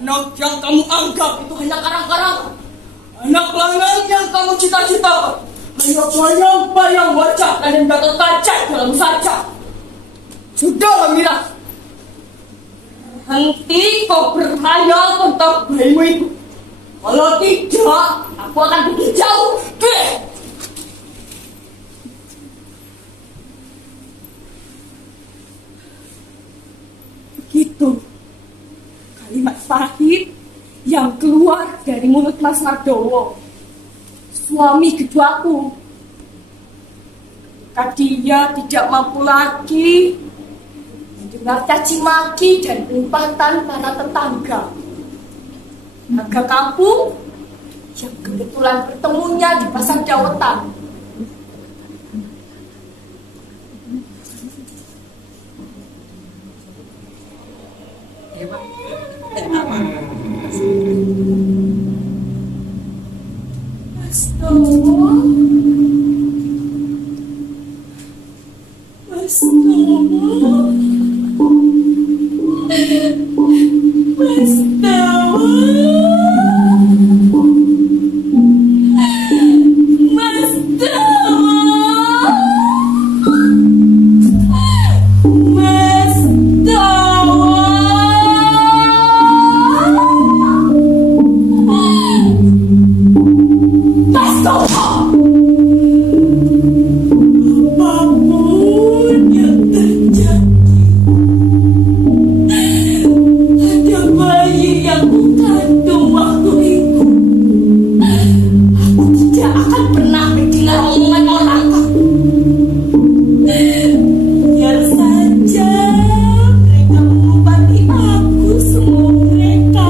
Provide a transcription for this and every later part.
Anak yang kamu anggap itu hanya karang-karang. Anak lanang yang kamu cita-citakan hanya bayang-bayang wajah dan gatot kaca dalam saja. Sudahlah Mira, nanti kau berhayal tentang bayimu itu. Kalau tidak, aku akan pergi jauh. Begitu kalimat pahit yang keluar dari mulut Mas Mardowo, suami keduaku. Ketika dia tidak mampu lagi mendengar caci maki dan umpatan para tetangga, warga kampung yang kebetulan bertemunya di pasar Dawetan. Mas Dowo, Mas Dowo, Mas Dowo, Mas Dowo, Mas Dowo. Apapun yang terjadi, ada bayi yang kukandung waktu itu. Aku tidak akan pernah mendengar omongan orang. Biar saja mereka mengobati aku, semua mereka.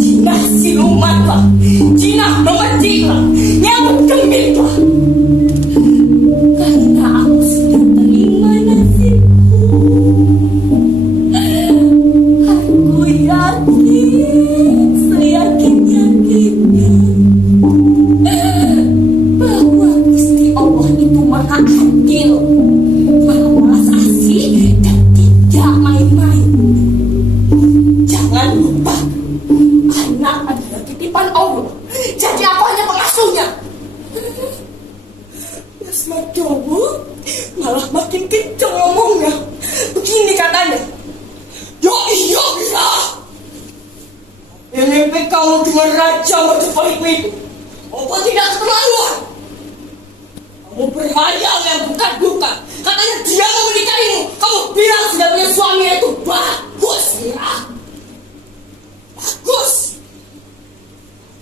Jinah siluman, jinah mementinglah, nyamuk gembirlah. Karena aku sudah terima nasibku. Aku yakin, seyakin-yakinnya bahwa Gusti Allah itu Maha Adil, Maha Welas Asih, dan tidak main-main. Jangan lupa, anak adalah titipan Allah, jadi aku hanya pengasuhnya. Mas Mardowo malah makin kenceng ngomongnya. Begini katanya, ya iya bisa. Yang mimpi kamu dengan Raja Majapahitmu itu, apa tidak keterlaluan? Kamu berhayal yang bukan-bukan. Katanya dia mau menikahimu. Kamu bilang sudah punya suami, itu bagus, Mira. Bagus.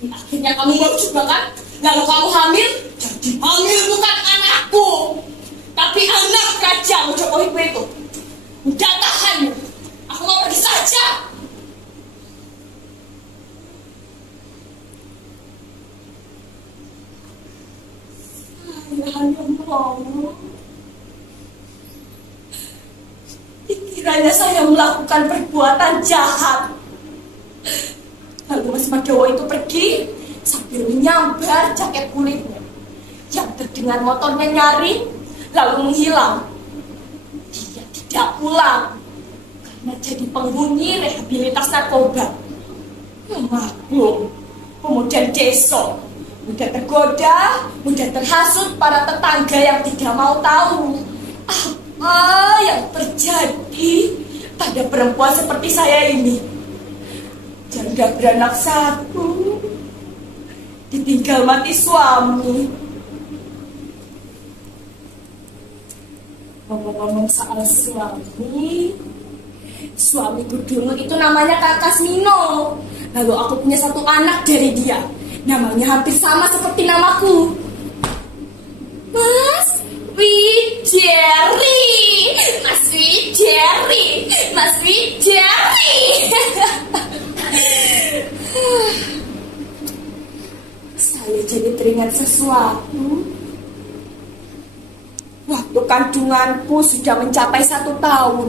Akhirnya kamu mau juga kan? Lalu kamu hamil, jadi hamil bukan anak. anakku. Tapi anak Raja Mojokerto itu udah tahan. Aku mau pergi saja. Saya hanya mau. Dikiranya saya melakukan perbuatan jahat. Lalu Mas Madowo itu pergi sambil menyambar jaket kulitnya yang terdengar motornya nyaring, lalu menghilang. Dia tidak pulang karena jadi penghuni rehabilitas narkoba. Mabuk, kemudian desa, mudah tergoda, mudah terhasut para tetangga yang tidak mau tahu apa yang terjadi pada perempuan seperti saya ini. Janda beranak satu, ditinggal mati suami. Ngomong-ngomong soal suami, suamiku dulu itu namanya Kak Kasmino. Lalu aku punya satu anak dari dia, namanya hampir sama seperti namaku, Mas Wijeri. Mas Wijeri, Mas Wijeri. Saya jadi teringat sesuatu. Waktu kandunganku sudah mencapai 1 tahun,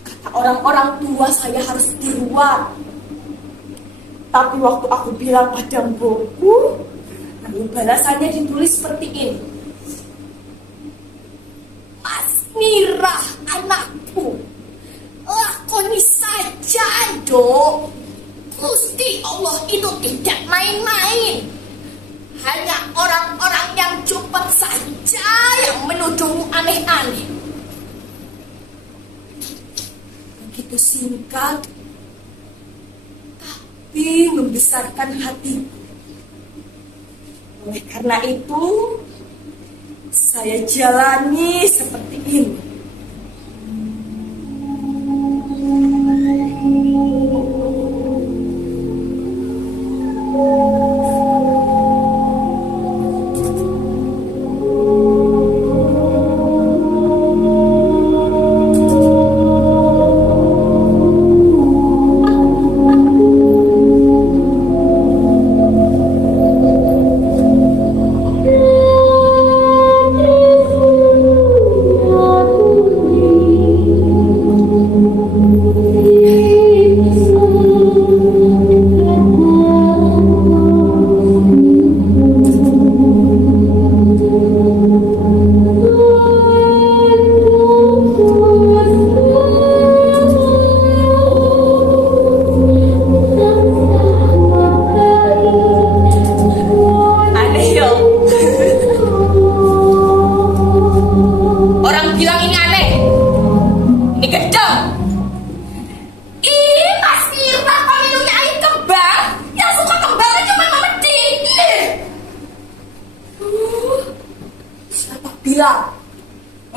kata orang-orang tua saya harus diruat. Tapi waktu aku bilang pada mbokku, lalu balasannya ditulis seperti ini: Mas Mira, anakku, lakoni saja, Dok. Gusti Allah itu tidak main-main. Hanya orang-orang yang cepat saja yang menuduhmu aneh-aneh. Begitu singkat, tapi membesarkan hati. Oleh karena itu, saya jalani seperti ini.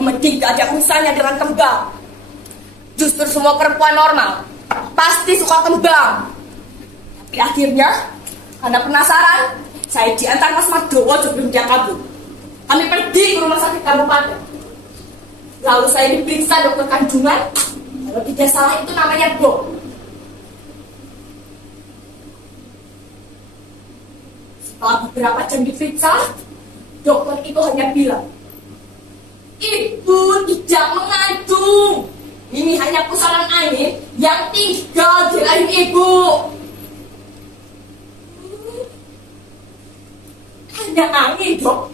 Memeding gak ada urusannya dengan kembang. Justru semua perempuan normal pasti suka kembang. Tapi akhirnya, karena penasaran, saya diantar Mas Madowo sebelum dia kabur. Kami pergi ke rumah sakit kabupaten. Lalu saya diperiksa dokter kandungan. Kalau tidak salah itu namanya Bo. Setelah beberapa jam diperiksa, dokter itu hanya bilang, Ibu tidak mengandung. Ini hanya pusaran angin yang tinggal di rahim Ibu. Hanya angin, Dok?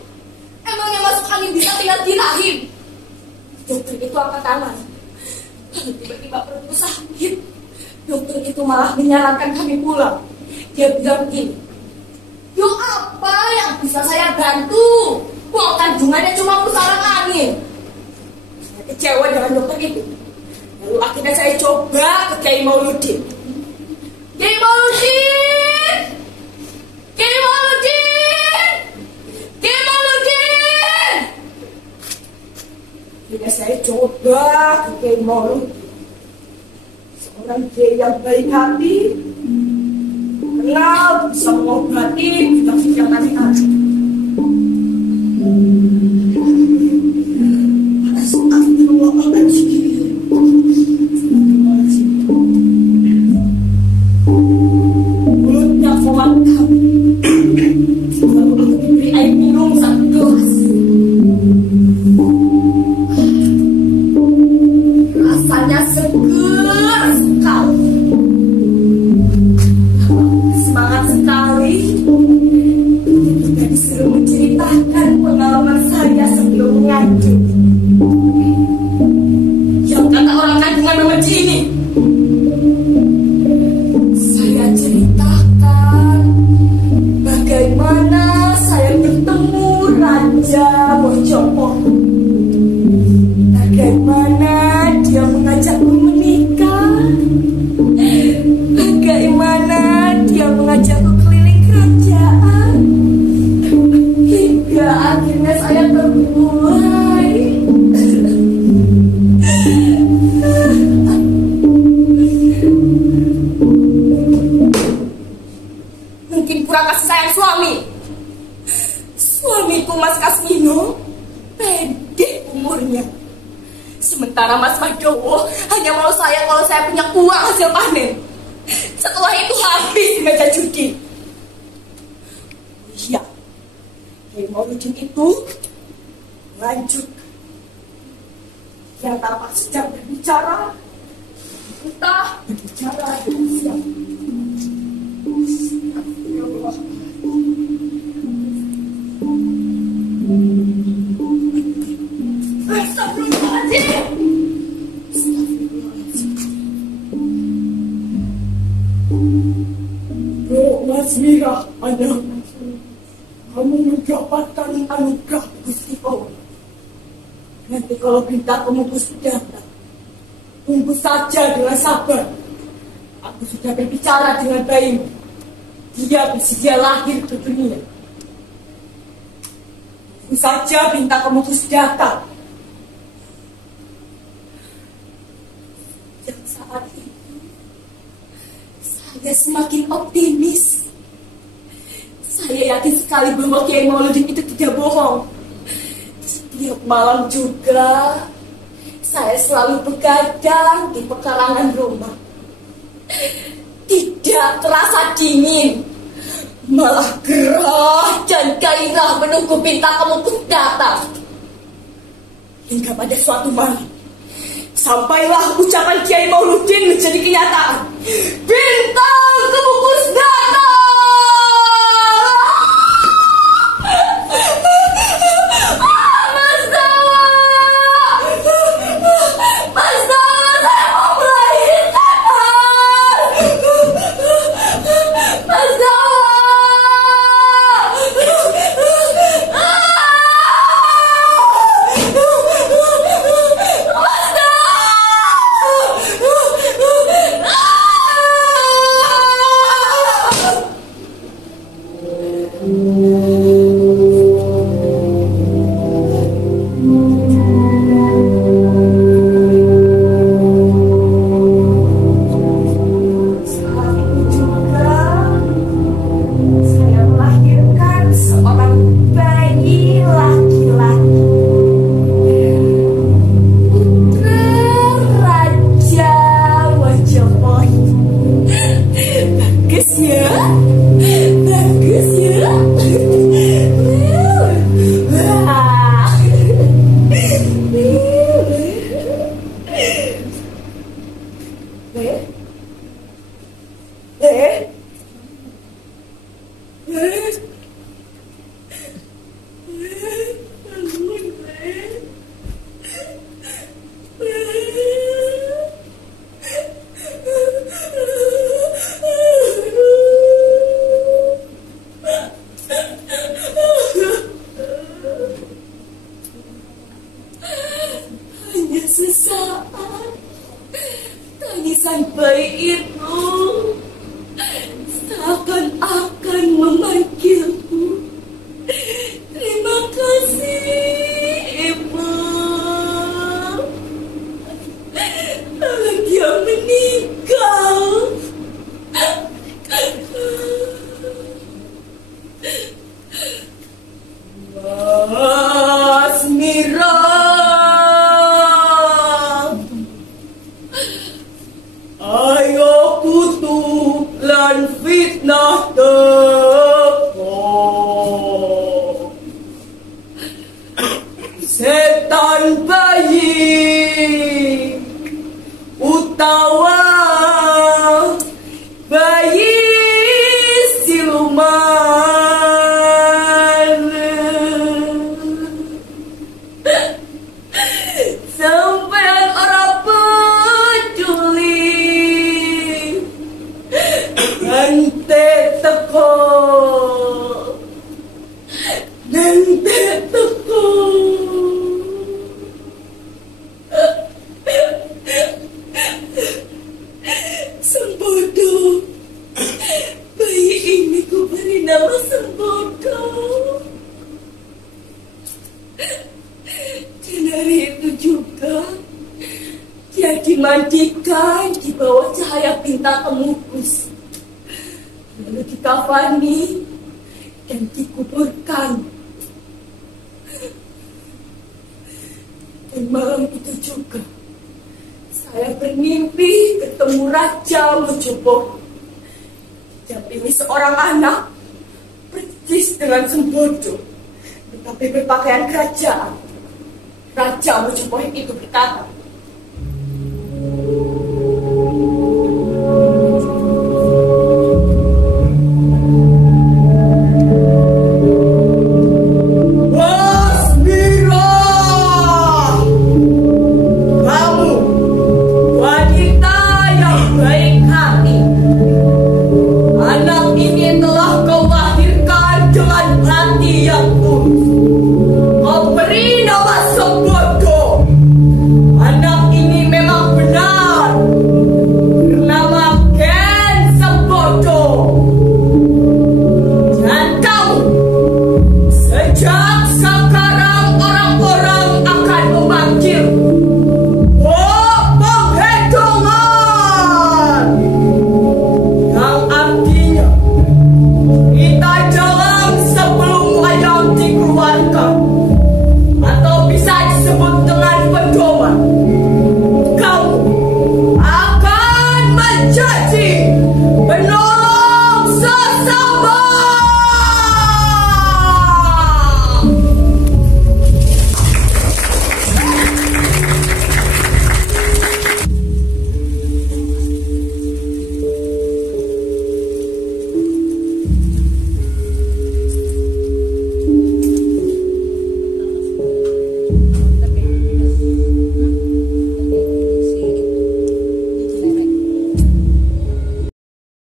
Emangnya masuk angin bisa tinggal di rahim? Dokter itu angkat tangan. Lalu tiba-tiba perutku sakit. Dokter itu malah menyarankan kami pulang. Dia bilang begini, "Yo, apa yang bisa saya bantu? Kok kandungannya cuma pusaran angin?" Saya kecewa dengan dokter itu. Lalu akhirnya saya coba ke Kiai Mauludin. Kiai Mauludin! Kiai Mauludin! Kiai Mauludin! Akhirnya saya coba ke Kiai Mauludin. Seorang kiai yang baik hati, kenal, bisa mengobati, kita sedang aneh-aneh. kurang kasih sayang suami. Suamiku Mas Kasmino pendek umurnya. Sementara Mas Madowo hanya mau saya kalau saya punya uang hasil panen. Setelah itu habis di meja judi. Iya, Kiai Mauludin itu lanjut. Yang tampak sedang berbicara, entah berbicara dengan siapa. Astagfirullahaladzim. Mas Mira, anak, kamu mendapatkan anugerah Gusti Allah. Nanti kalau Binta Kemukus datang, tunggu saja dengan sabar. Aku sudah berbicara dengan bayimu. Dia bersedia lahir ke dunia. Tunggu saja Binta Kemukus datang. Sejak saat itu, saya semakin optimis. Saya yakin sekali bahwa Kiai Mauludin itu tidak bohong. Setiap malam juga saya selalu begadang di pekarangan rumah. Tidak terasa dingin, malah gerah dan gairah menunggu Binta Kemukus datang. Hingga pada suatu malam, sampailah ucapan Kiai Mauludin menjadi kenyataan. Binta Kemukus datang! Dimandikan di bawah cahaya Binta Kemukus. lalu dikafani dan dikuburkan. Dan malam itu juga saya bermimpi bertemu Raja Mojopo. Didampingi seorang anak persis dengan Sembodo, tetapi berpakaian kerajaan. Raja Mojopo itu berkata,